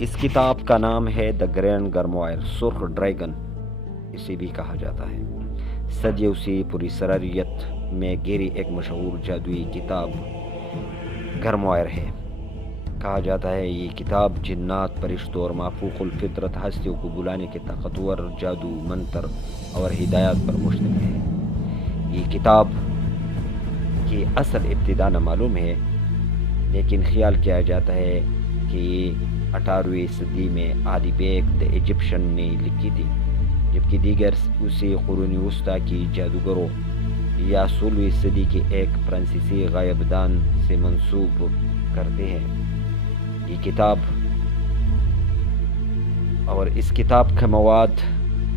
اس کتاب کا نام ہے دا گرینڈ گرموائر، سرخ ڈریگن اسے بھی کہا جاتا ہے۔ صدیوں سے پوری سرریت میں گھری ایک مشہور جادوئی کتاب گرموائر ہے۔ کہا جاتا ہے یہ کتاب جنات، فرشتوں اور مافوق الفطرت ہستیوں کو بلانے کے طاقتور جادو، منتر اور ہدایات پر مشتمل ہے۔ یہ کتاب کی اصل ابتدا نہ معلوم ہے، لیکن خیال کیا جاتا ہے کہ یہ 18ویں صدی میں آدی بیگ دی ایجپشن نے لکھی تھی، جبکہ دیگر اسے قرون وسطی کی جادوگروں یا 16ویں صدی کے ایک فرانسیسی غائب دان سے منسوب کرتے ہیں۔ یہ کتاب اور اس کتاب کا مواد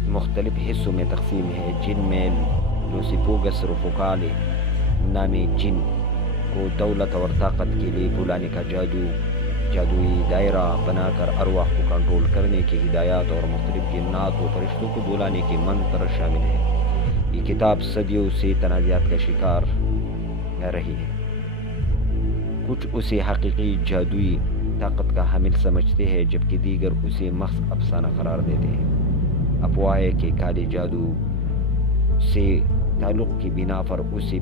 مختلف حصوں میں تقسیم ہے، جن میں لوسیفوگس رفوکالے نامی جن کو دولت اور طاقت کے لیے بلانے کا جادوئی دائرہ بنا کر ارواح کو کنٹرول کرنے کی ہدایات اور مختلف جنات و فرشتوں کو بلانے کے منتر شامل ہیں۔ یہ کتاب صدیوں سے تنازعات کا شکار رہی ہے۔ کچھ اسے حقیقی جادوئی طاقت کا حامل سمجھتے ہیں، جبکہ دیگر اسے محض افسانہ قرار دیتے ہیں۔ افواہ ہے کہ کالے جادو سے تعلق کی بنا پر اسے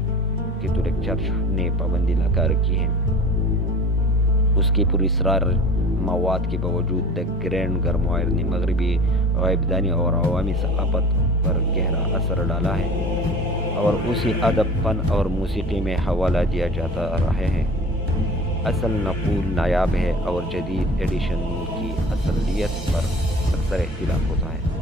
کیتھولک چرچ نے پابندی لگا رکھی ہے۔ اس کے پراسرار مواد کے باوجود دی گرینڈ گرموائر نے مغربی غائبدانی اور عوامی ثقافت پر گہرا اثر ڈالا ہے اور اسے ادب، فن اور موسیقی میں حوالہ دیا جاتا رہا ہے۔ اصل نقول نایاب ہے اور جدید ایڈیشن کی اصلیت پر اکثر اختلاف ہوتا ہے۔